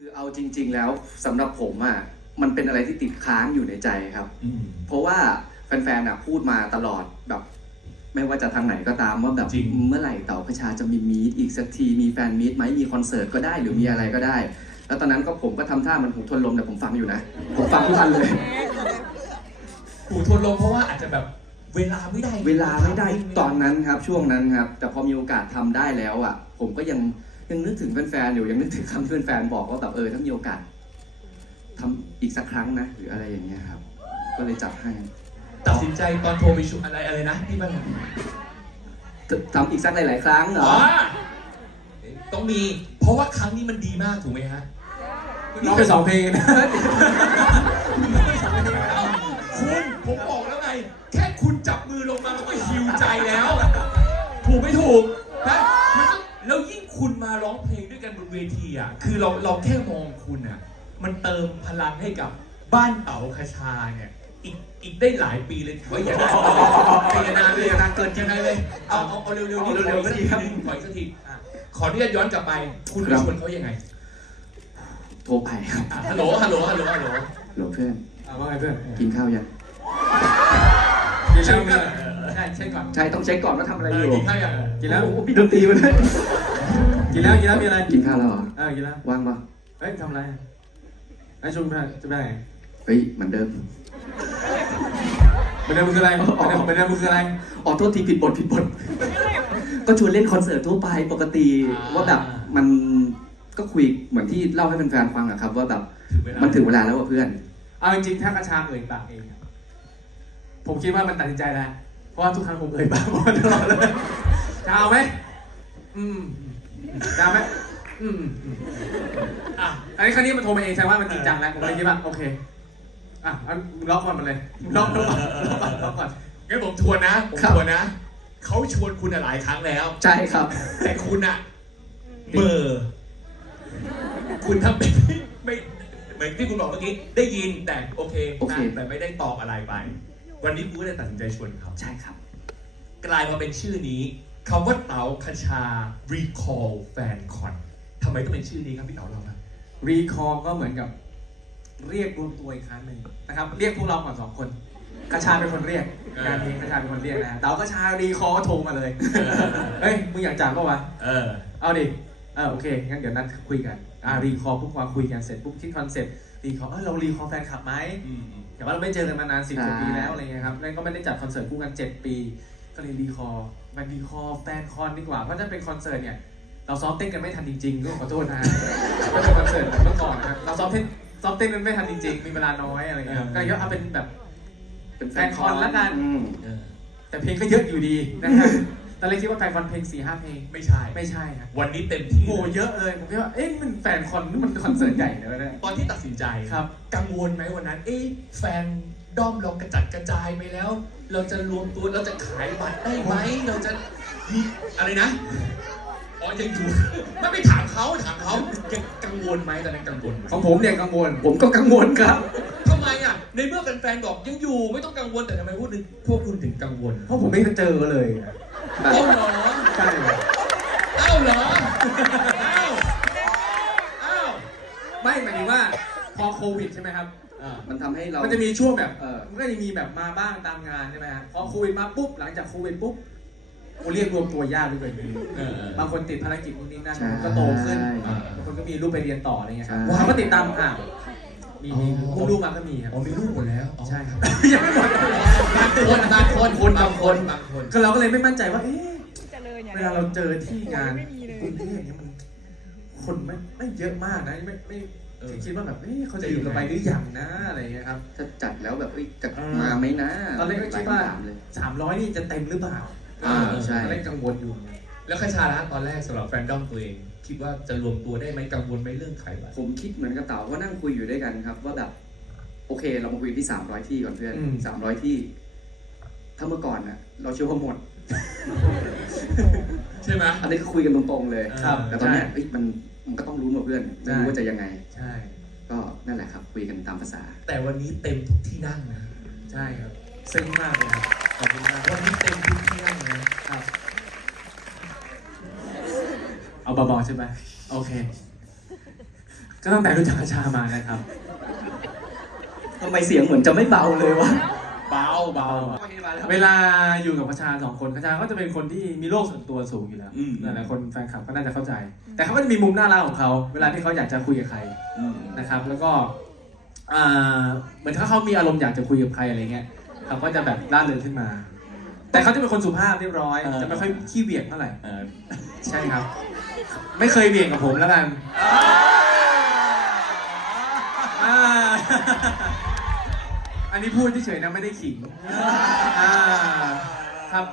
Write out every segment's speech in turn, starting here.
คือเอาจริง ๆ แล้วสำหรับผมอะมันเป็นอะไรที่ติดค้างอยู่ในใจครับ อืม เพราะว่าแฟนๆอะพูดมาตลอดแบบ ไม่ว่าจะทางไหนก็ตามว่าแบบจริง เมื่อไหร่เต่าประชาจะมีมีตอีกสักทีมีแฟนมีตไหมมีคอนเสิร์ตก็ได้หรือมีอะไรก็ได้ แล้วตอนนั้นก็ผมก็ทำท่ามันหูทวนลมแต่ผมฟังอยู่นะ ผมฟังทุกอันเลย หูทวนลมเพราะว่าอาจจะแบบเวลาไม่ได้เวลาไม่ได้ตอนนั้นครับช่วงนั้นครับ แต่พอมีโอกาสทำได้แล้วอะ ผมก็ยัง ยังนึกถึงแฟนๆอยู่ยังนึกถึงคำที่แฟนๆบอกว่าแบบเออถ้ามีโอกาสทำอีกสักครั้งนะ หรืออะไรอย่างเงี้ยครับ ก็เลยจัดให้ตัดสินใจตอนโทรไปชุอะไรอะไรนะที่มันทำอีกสักหลายๆครั้งเหรอ๋ออต้องมี เพราะว่าครั้งนี้มันดีมากถูกไหมฮะร้องไปสองเพลงนะคุณผมบอกแล้วไง แค่คุณจับมือลงมามันก็หิวใจแล้ว ถูกไม่ถูกนะมันก็แล้วยิ่ง คุณมาร้องเพลงด้วยกันบนเวทีอะ คือเราเราแค่มองคุณอะ มันเติมพลังให้กับบ้านเต๋าคชาเนี่ย อีกอีกได้หลายปีเลยถือว่าอย่าได้อย่านานเลยอย่านานเกินยังไงเลย เอาเอาเอาเร็วๆนี่เร็วๆกสักทีครับขออีกสักทีอะขออนุญาตย้อนกลับไป คุณไปชวนเขายังไงโทรไปครับอะฮัลโหลฮัลโหลฮัลโหลฮัลโหลหลวเพื่อนอะว่าไงเพื่อนกินข้าวยังกินแล้วใช่ใช่คก่อนใช่ต้องเช็คก่อนว่าทำอะไรเอออยู่กินข้าวยังกินแล้วโอ้โหมีดนตรีมาด้วย กินแล้วกินแล้วมีอะไรกินข้าวแล้วเหรอเออกินแล้วว่างปะเฮ้ยทำอะไรไอ้ชุมจะจะไปไหนเฮ้ยเหมือนเดิมเป็นเดิมคืออะไรเป็นเดิมคืออะไรอ๋อโทษทีผิดบทผิดบทก็ชวนเล่นคอนเสิร์ตทั่วไปปกติว่าแบบมันก็คุยเหมือนที่เล่าให้แฟนๆฟังอะครับ ว่าแบบถึงเวลามันถึงเวลาแล้วว่ะเพื่อน เอาจริงๆถ้ากระชากเอ่ยปากเองอะผมคิดว่ามันตัดสินใจแล้วเพราะว่าทุกครั้งผมเอ่ยปากมาตลอดเลยจะเอาไหมอืม จะเอาไหมอืมอืมอะอันนี้ครั้งนี้มันโทรมาเองแสดงว่ามันจริงจังแล้วผมเลยคิดว่าโอเคอะเอามึงล็อกก่อนมันเลยล็อกล็อกก่อนล็อกก่อนล็อกก่อนงั้นผมทวนนะผมครับทวนนะเขาชวนคุณอะหลายครั้งแล้ว ใช่ครับ แต่คุณอะเบอร์คุณทำเป็นไม่เหมือนที่คุณบอกเมื่อกี้ได้ยินแต่โอเคโอเคนะแต่ไม่ได้ตอบอะไรไป วันนี้คุณก็เลยตัดสินใจชวนเขาใช่ครับ กลายมาเป็นชื่อนี้ คำว่าเต๋าคชา recall fan con ทำไมต้องเป็นชื่อนี้ครับพี่เต๋าเราครับรีคอร์ก็เหมือนกับเรียกรวมตัวอีกครั้งหนึ่งนะครับ เรียกพวกเราก่อนสองคนกระชาเป็นคนเรียกเอองานนี้กระชาเป็นคนเรียกนะเต๋ากระชารีคอร์ก็โทรมาเลย เฮ้ย มึงอยากจัดปะวะ เออ เอาดิ เออโอเค งั้นเดี๋ยวนัดคุยกัน อ่ารีคอร์ปุ๊บมาคุยกันเสร็จปุ๊บคิดคอนเซ็ปต์รีคอร์เออเรารีคอร์แฟนคลับไหมอืมแต่ว่าเราไม่เจอกันมานานสิบกว่าใช่ปีแล้วอะไรเงี้ยครับนั่นก็ไม่ได้จัดคอนเสิร์ตคู่กันเจ็ดปี ก็เลยรีคอร์มันรีคอร์แฟนคอนดีกว่าเพราะถ้าเป็นคอนเสิร์ตเนี่ยเราซ้อมเต้นกันไม่ทันจริงๆก็ขอโทษนะฮะไม่เป็นคอนเสิร์ตแบบเมื่อก่อนนะครับเราซ้อมเต้นซ้อมเต้นกันไม่ทันจริงๆ มีเวลาน้อยอะไรเงี้ยครับก็เลยเอาเป็นแบบเป็นแฟนคอนละกัน อืมเออแต่เพลงก็เยอะอยู่ดีนะฮะ ตอนแรกคิดว่าแฟนคอนเพลงสี่ห้าเพลง ไม่ใช่ ไม่ใช่ฮะวันนี้เต็มที่โหเยอะเลยผมคิดว่าเอ๊ะมันแฟนคอนนี่มันคอนเสิร์ตใหญ่เลยนะตอนที่ตัดสินใจครับ กังวลไหมวันนั้น เอ๊ะแฟนด้อมเรากระจัดกระจายไปแล้ว เราจะรวมตัวเราจะขายบัตรได้ไหมเราจะมีอะไรนะอ๋อยังอยู่ไม่ไปถามเขาถามเขายังกังวลไหมตอนนั้นกังวลไหมของผมเนี่ยกังวล ผมก็กังวลครับทำไมอะในเมื่อแฟนๆบอกยังอยู่ไม่ต้องกังวลแต่ทำไมพูดถึงพวกคุณถึงกังวล เพราะผมไม่เคยเจอเลยแบบ เอ้าเหรอใช่เอ้าเหรอเอ้าเอ้าไม่หมายถึงว่าพอโควิดใช่ไหมครับอ่ามันทำให้เรา มันจะมีช่วงแบบเออ มันก็จะมีแบบมาบ้างตามงานใช่ไหมฮะพอโควิดมาปุ๊บหลังจากโควิดปุ๊บโอเรียกรวมตัวยากด้วยเลยเออเออ บางคนติดภารกิจนู่นนี่นั่นใช่ก็โตขึ้นอ่าบางคนก็มีลูกไปเรียนต่ออะไรเงี้ยครับใช่เขาก็ติดตามอ่า นมีมีอ๋ออุ้มลูกมาก็มีครับ อ๋อมีลูกหมดแล้วอ๋อใช่ครับ ยังไม่หมดบางคนบางคนคนบางคนบางคนก็เราก็เลยไม่มั่นใจว่า เอ๊ะ เจริญอย่งเวลาเราเจอที่งานไม่มีเลยกรุงเทพเนี่ยมันคนไม่ไม่เยอะมากนะไม่ไม่เออคิดว่าแบบเอ๊ะเขาจะอยู่กันไปหรือยังนะอะไรเงี้ยครับ จะจัดแล้วแบบเอ้ยจะอ่ามมาไหมนะตอนแรกก็คิดว่าหลยำถมเลยสามร้อยนี่จะเต็มหรือเปล่าอ่าใช่ตอนแรกกังวลอยู่ แล้วคชาละตอนแรกสำหรับแฟนดอมตัวเองคิดว่าจะรวมตัวได้ไหมกังวลไหมเรื่องขายบัตรผมคิดเหมือนกับเต๋าว่านั่งคุยอยู่ด้วยกันครับ ว่าแบบ โอเค เรามาคุยที่สามร้อยที่ก่อนเพื่อนอืมสามร้อยที่ ถ้าเมื่อก่อนน่ะ เราเชื่อว่าหมด ใช่ไหมอันนี้ก็คุยกันตรงๆเลยครับแต่ตอนเนี้ยใช่เอ้ยมันมันก็ต้องรู้มาเพื่อนไม่รู้ว่าจะยังไง ใช่ ก็นั่นแหละครับ คุยกันตามภาษา แต่วันนี้เต็มทุกที่นั่งนะใช่ครับซึ้งมากเลยครับขอบคุณมากวันนี้เต็มทุกที่นั่งนะครับ เอาเบาๆใช่ไหมโอเค ก็ตั้งแต่รู้จักกระชามานะครับ ทำไมเสียงเหมือนจะไม่เบาเลยวะ เบาเบาเวลาอยู่กับประชาสองคนประชาก็จะเป็นคนที่มีโลกส่วนตัวสูงอยู่แล้วอืม หลายๆคนแฟนคลับก็น่าจะเข้าใจ แต่เขาก็จะมีมุมน่ารักของเขาเวลาที่เขาอยากจะคุยกับใคร อืมนะครับแล้วก็อ่าเหมือนถ้าเขามีอารมณ์อยากจะคุยกับใครอะไรเงี้ยเขาก็จะแบบร่าเริงขึ้นมา แต่เขาจะเป็นคนสุภาพเรียบร้อย จะไม่ค่อยขี้เบียดเท่าไหร่ เออใช่ครับ ไม่เคยเบี่ยงกับผมแล้วกันอ่าอันนี้พูดเฉยๆนะไม่ได้ขิงอ่าครับ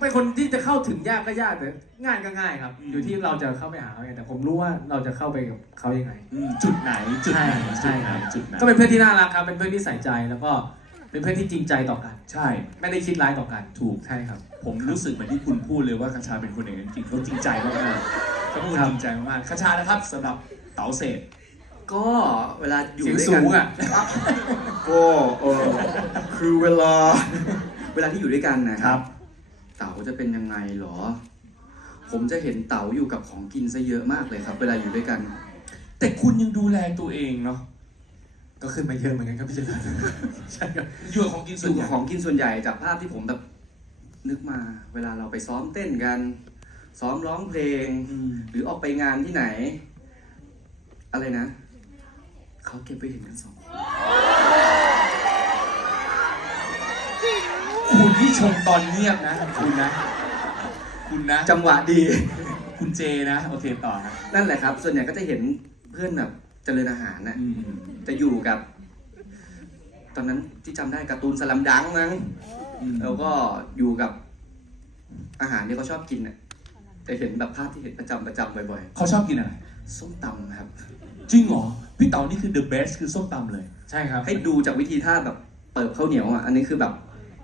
เป็นคนที่จะเข้าถึงยากก็ยากแต่ง่ายก็ง่ายครับ อยู่ที่เราจะเข้าไปหาเขาไงแต่ผมรู้ว่าเราจะเข้าไปกับเขายังไง อืมจุดไหนจุดไหนใช่จุดไหนครับ จุดไหน ก็เป็นเพื่อนที่น่ารักครับ เป็นเพื่อนที่ใส่ใจแล้วก็ เป็นเพื่อนที่จริงใจต่อกัน ใช่ ไม่ได้คิดร้ายต่อกัน ถูกใช่ครับ ผมรู้สึกเหมือนที่คุณพูดเลยว่าคาชาเป็นคนอย่างนั้นจริงเขาจริงใจมากๆเขาเป็นคนครับจริงใจมากๆคาชานะครับสำหรับเต๋าเศษก็เวลาอยู่เสียงด้วยสูกันงอะก็เออคือเวลา เวลาที่อยู่ด้วยกันนะคครัรับบเต๋าจะเป็นยังไงเหรอ ผมจะเห็นเต๋าอยู่กับของกินซะเยอะมากเลยครับ เวลาอยู่ด้วยกัน แต่คุณยังดูแลตัวเองเนาะ ก็ขึ้นมาเยอะเหมือนกันครับพี่เจริญใช่ครับ อยู่กับของกินอส่วนยู่ใหกัญ่บของกินส่วนใหญ่จากภาพที่ผมแบบนึกมาเวลาเราไปซ้อมเต้นกัน ซ้อมร้องเพลง อืม หรือออกไปงานที่ไหน อะไรนะ เขาเก็บไปเห็นกันสองคนคุณที่ชมตอนเงียบนะคุณนะ คุณนะจังหวะดี คุณเจนะ โอเคต่อนะนั่นแหละครับ ส่วนใหญ่ก็จะเห็นเพื่อนแบบ เจริญอาหารนะอืมจะอยู่กับ ตอนนั้นที่จำได้การ์ตูนสลัมดังมั้งอืมแล้วก็อยู่กับอาหารที่เขาชอบกินน่ะจะเห็นแบบภาพที่เห็นประจำประจำบ่อยเขาชอบกินอะไร ๆส้มตำครับ จริงเหรอ พี่เต๋านี่คือ the best คือส้มตำเลย ใช่ครับให้ดูจากวิธีท่าแบบเปิดข้าวเหนียวอะอันนี้คือแบบ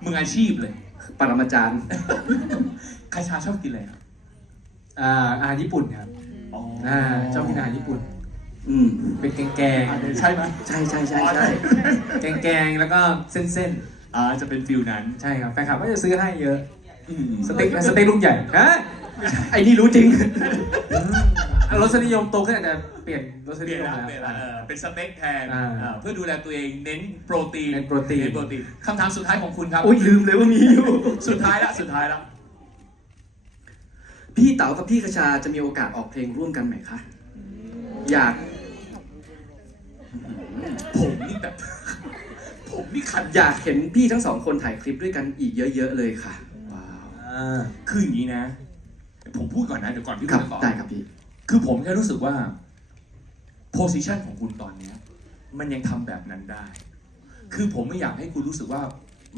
มืออาชีพเลย ปรมาจารย์ คาชาชอบกินอะไรครับ อ่าอาหารญี่ปุ่นครับ อ๋ออ่าชอบกินอาหารญี่ปุ่น อืมเป็นแกงแกงใช่ไหมใช่ใช่ใช่ใช่แกงแกงๆแล้วก็เส้นอ่าจะเป็นฟิลนั้นๆใช่ครับแฟนคลับก็จะซื้อให้เยอะอืมสเต็กสเต็กลูกใหญ่ฮะไอ้นี่รู้จริงอะรสนิยมโตขึ้นอาจจะเปลี่ยนรสเปนิลี่ยนยมละแล้วเปลี่ยนละเออเป็นสเต็กแทนอ่าอ่าเพื่อดูแลตัวเองเน้นโปรตีนเน้นโปรตีนเน้นโปรตีนคำถามสุดท้ายของคุณครับโอ้ยลืมเลยว่ามีอยู่สุดท้ายละสุดท้ายละพี่เต๋ากับพี่กระชาจะมีโอกาสออกเพลงร่วมกันไหมคะอยาก ผมนี่แบบ ผมนี่ขัดอยากเห็นพี่ทั้งสองคนถ่ายคลิปด้วยกันอีกเยอะ ๆ เลยค่ะ ว้าว อ่าคืออย่างนี้นะ ผมพูดก่อนนะ เดี๋ยวก่อนที่คคุรัณบจะตอบได้ครับพี่ คือผมแค่รู้สึกว่า position ของคุณตอนเนี้ย มันยังทำแบบนั้นได้ คือผมไม่อยากให้คุณรู้สึกว่า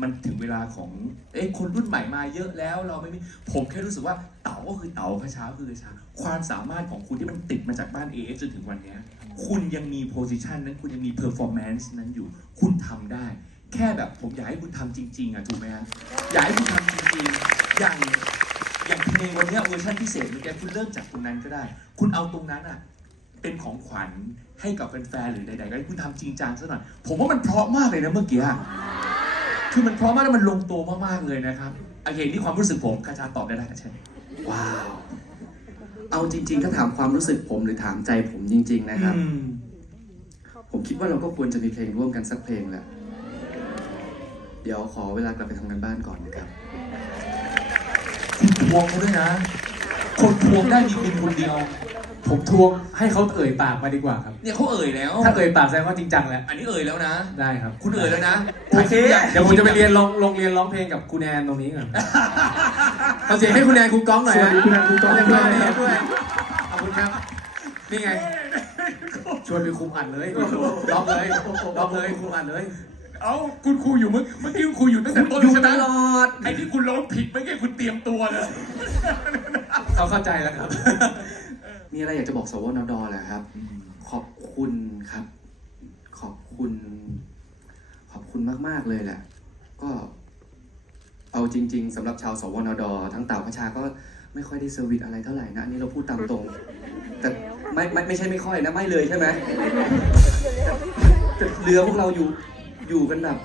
มันถึงเวลาของ เอ๊ะคนรุ่นใหม่มาเยอะแล้วเราไม่มีผมแค่รู้สึกว่าเต๋าก็คือเต๋ากระช้าก็คือกระช้าความสามารถของคุณที่มันติดมาจากบ้าน AF จนถึงวันเนี้ย คุณยังมี position นั้นคุณยังมี performance นั้นอยู่ คุณทำได้ แค่แบบผมอยากให้คุณทำจริง ๆอะถูกไหมฮะอยากให้คุณทำจริงๆ อย่างอย่างเพลงวันนี้เวอร์ชันพิเศษเมื่อกี้คุณเริ่มจากตรงนั้นก็ได้ คุณเอาตรงนั้นอะเป็นของขวัญให้กับแฟนๆหรือใดๆก็ได้คุณทำจริงจังซะหน่อยผมว่ามันเพราะมากเลยนะเมื่อกี้คือมันเพราะมากแล้วมันลงตัวมากๆเลยนะครับโอเคนี่ความรู้สึกผมกระชาตอบได้ได้ใช่ว้าว เอาจริง ๆ ถ้าถามความรู้สึกผมหรือถามใจผมจริง ๆ นะครับ อืมผมคิดว่าเราก็ควรจะมีเพลงร่วมกันสักเพลงแหละ เดี๋ยวขอเวลากลับไปทำงานบ้านก่อนนะครับคุณทวงเขาด้วยนะ คนทวงได้มีคุณคนเดียว ผมทวงให้เขาเอ่ยปากมาดีกว่าครับ เนี่ยเขาเอ่ยแล้ว ถ้าเอ่ยปากแสดงว่าจริงจังแล้ว อันนี้เอ่ยแล้วนะ ได้ครับคุณเอ่ยแล้วนะโอเค เดี๋ยวผมจะไปเรียนลงโรงเรียนร้องเพลงกับคุณแอนตรงนี้ก่อน ขอเสียงให้คุณแอนคุณก้องหน่อยสวัสดีคุณแอนคุณก้องเรียนด้วยด้วยเรียนด้วยขอบคุณครับ นี่ไง ชวนไปคุมอัดเลยล็อกเลยล็อกเลยคุมอัดเลย เอ้าคุณครูอยู่เมื่อเมื่อกี้คุณครูอยู่ตั้งแต่ต้นอยู่ใช่ไหมตลอด ไอ้ที่คุณร้องผิดเมื่อกี้คุณเตรียมตัวเลยเขาเข้าใจแล้วครับ มีอะไรอยากจะบอกสวนดแหละครับ ขอบคุณครับ ขอบคุณ ขอบคุณมาก ๆ เลยแหละ ก็ เอาจริง ๆสำหรับชาวสวนดทั้งเต่าพระชาก็ไม่ค่อยได้เซอร์วิสอะไรเท่าไหร่นะอันนี้เราพูดตามตรง แต่ไม่ไม่ไม่ใช่ไม่ค่อยนะไม่เลยใช่ไหมแต่เรือพวกเราอยู่อยู่กันแบบ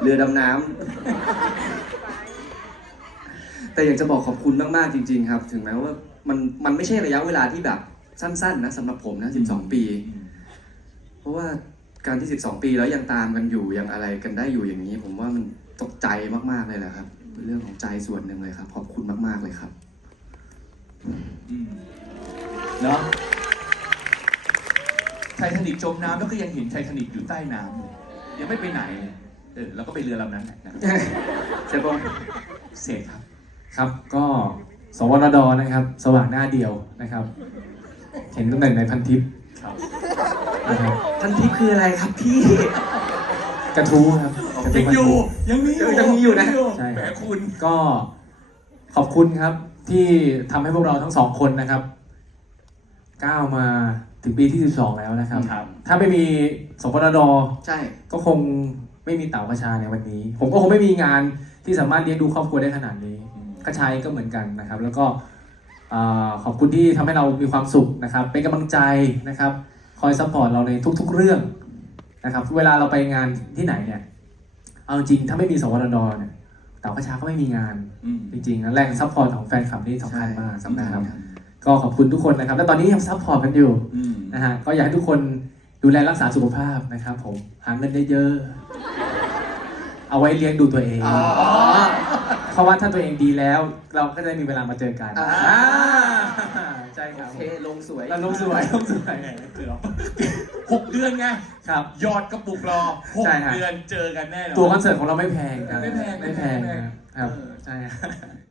เรือดำน้ำแต่อยากจะบอกขอบคุณมากๆจริง ๆ ครับ ถึงแม้ว่ามันมันไม่ใช่ระยะเวลาที่แบบสั้น ๆ นะสำหรับผมนะ 12 ปี เพราะว่าการที่ 12 ปีแล้วยังตามกันอยู่ยังอะไรกันได้อยู่อย่างนี้ ผมว่ามันตกใจมากๆเลยแหละครับเป็นเรื่องของใจส่วนหนึ่งเลยครับ ขอบคุณมากๆเลยครับอืมเนาะไททานิกจมน้ำแล้วก็ยังเห็นไททานิกอยู่ใต้น้ำเลยยังไม่ไปไหนเลยเออแล้วก็ไปเรือลำนั้นแหละนะครับใช่ปะเสกครับ ครับก็สวนดนะครับ สว่างหน้าเดียวนะครับ เห็นตำแหน่งในพันทิปครับ นะครับท่านทิพย์คืออะไรครับพี่ กระทู้ครับกระทู้ยังอยู่ ยังมีอยู่ยังมีอยู่นะใช่แหมคุณ ก็ขอบคุณครับที่ทำให้พวกเราทั้งสองคนนะครับก้าวมาถึงปีที่ 12 แล้วนะครับ ครับ ถ้าไม่มีสปนดใช่ ก็คงไม่มีเต่าประชาในวันนี้ ผมก็คงไม่มีงานที่สามารถเลี้ยงดูครอบครัวได้ขนาดนี้ กระชัยก็เหมือนกันนะครับ แล้วก็อ่าขอบคุณที่ทำให้เรามีความสุขนะครับ เป็นกำลังใจนะครับค อยซัพพอร์ตเราในทุก ๆ เรื่องนะครับ เวลาเราไปงานที่ไหนเนี่ย เอาจริงถ้าไม่มีสวรดเนี่ยเต่าประชาก็ไม่มีงาน อืมจริงๆนะแรงซัพพอร์ตของแฟนคลับนี่สำคัญมากสำคัญนะครับครับ ก็ขอบคุณทุกคนนะครับ และตอนนี้ยังซัพพอร์ตกันอยู่อืมนะฮะก็อยากให้ทุกคนดูแลรักษาสุขภาพนะครับ ผมหาเงินได้เยอะๆเอาไว้เลี้ยงดูตัวเอง อ๋อ เพราะว่าถ้าตัวเองดีแล้ว เราก็จะได้มีเวลามาเจอกันอ่า อ่าใช่คโอรับเคลงสวย เราลงสวยลงสวยเกือบหกเดือนไงครับยอดกระปุกรอหกใช่ฮะ เดือนเจอกันแน่นอน ตัวคอนเสิร์ตของเราไม่แพงครับไม่แพงไม่แพงไม่แพง ครับเออใช่ครับ